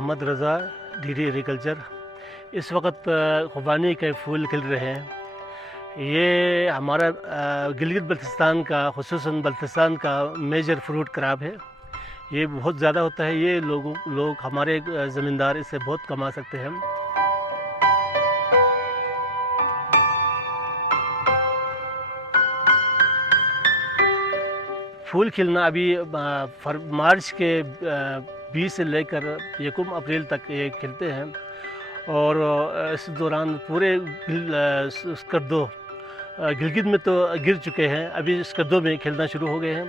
मोहम्मद रज़ा, DD agriculture. इस वक्त खुबानी के फूल खिल रहे हैं। ये हमारा गिलगित बल्तिस्तान का, खुसूसन बल्तिस्तान का मेजर फ्रूट क्रॉप है। ये बहुत ज़्यादा होता है। ये लोग हमारे ज़मींदार इससे बहुत कमा सकते हैं। फूल खिलना अभी मार्च के 20 से लेकर 1 अप्रैल तक ये खिलते हैं और इस दौरान पूरे स्कर्दो गिलगित में तो गिर चुके हैं, अभी स्कर्दो में खिलना शुरू हो गए हैं।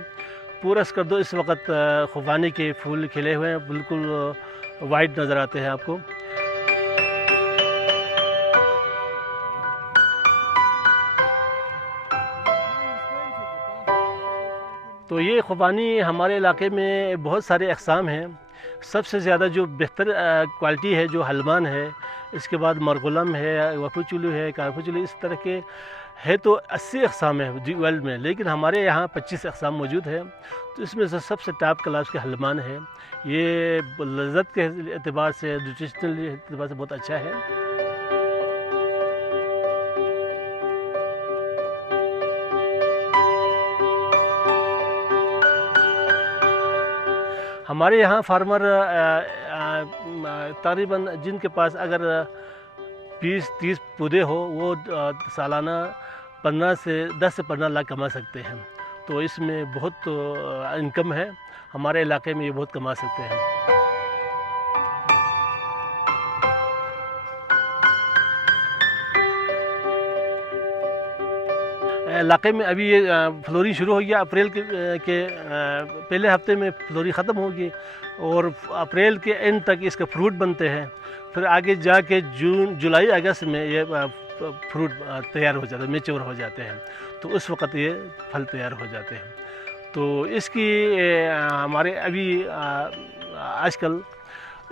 पूरा स्कर्दो इस वक्त खुबानी के फूल खिले हुए हैं, बिल्कुल वाइट नज़र आते हैं आपको। तो ये खुबानी हमारे इलाके में बहुत सारे अक़साम हैं। सबसे ज़्यादा जो बेहतर क्वालिटी है जो हलमान है, इसके बाद मरगुलम है, वफुचुलू है, कारफुचुलू, इस तरह के है तो 80 अक़साम है वर्ल्ड में, लेकिन हमारे यहाँ 25 अक़साम मौजूद है। तो इसमें से सबसे टॉप क्लास के हलमान है। ये लज़्ज़त के एतबार से, न्यूट्रिशनल एतबार से बहुत अच्छा है। हमारे यहाँ फार्मर तकरीबन जिनके पास अगर 20-30 पौधे हो, वो सालाना 10 से 15 लाख कमा सकते हैं। तो इसमें बहुत इनकम है। हमारे इलाके में ये बहुत कमा सकते हैं। इलाके में अभी ये फ्लोरिंग शुरू हो गया। अप्रैल के पहले हफ्ते में फ्लोरिंग ख़त्म होगी और अप्रैल के एंड तक इसके फ्रूट बनते हैं। फिर आगे जाके जून, जुलाई, अगस्त में ये फ्रूट तैयार हो जाते हैं, मैच्योर हो जाते हैं। तो उस वक़्त ये फल तैयार हो जाते हैं। तो इसकी हमारे अभी आजकल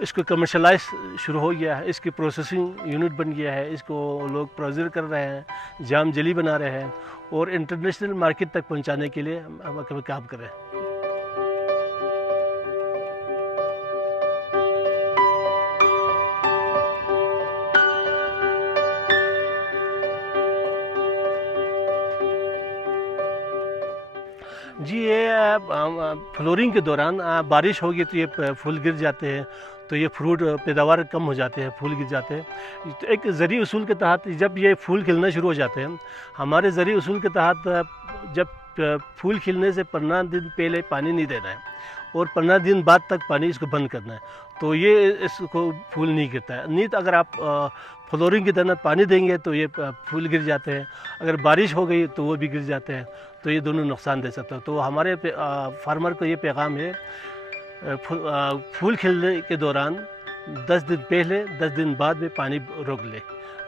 इसको कमर्शलाइज शुरू हो गया है। इसकी प्रोसेसिंग यूनिट बन गया है। इसको लोग प्रोसेस कर रहे हैं, जाम जली बना रहे हैं और इंटरनेशनल मार्केट तक पहुंचाने के लिए हम काम कर रहे हैं। जी, ये फ्लोरिंग के दौरान बारिश होगी तो ये फूल गिर जाते हैं, तो ये फ्रूट पैदावार कम हो जाते हैं, फूल गिर जाते हैं। तो एक ज़री उसूल के तहत जब ये फूल खिलना शुरू हो जाते हैं, हमारे ज़री उसूल के तहत जब फूल खिलने से 15 दिन पहले पानी नहीं देना है और 15 दिन बाद तक पानी इसको बंद करना है, तो ये इसको फूल नहीं गिरता है। नहीं तो अगर आप फ्लोरिंग की तरह पानी देंगे तो ये फूल गिर जाते हैं, अगर बारिश हो गई तो वो भी गिर जाते हैं। तो ये दोनों नुकसान दे सकते हैं। तो हमारे फार्मर को ये पैगाम है, फूल खिलने के दौरान 10 दिन पहले, 10 दिन बाद में पानी रोक ले,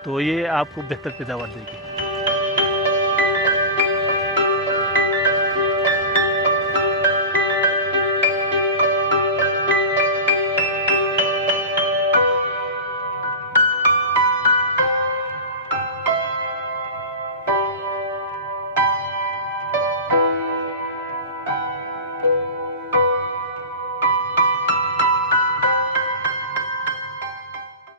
तो ये आपको बेहतर पैदावार देगी।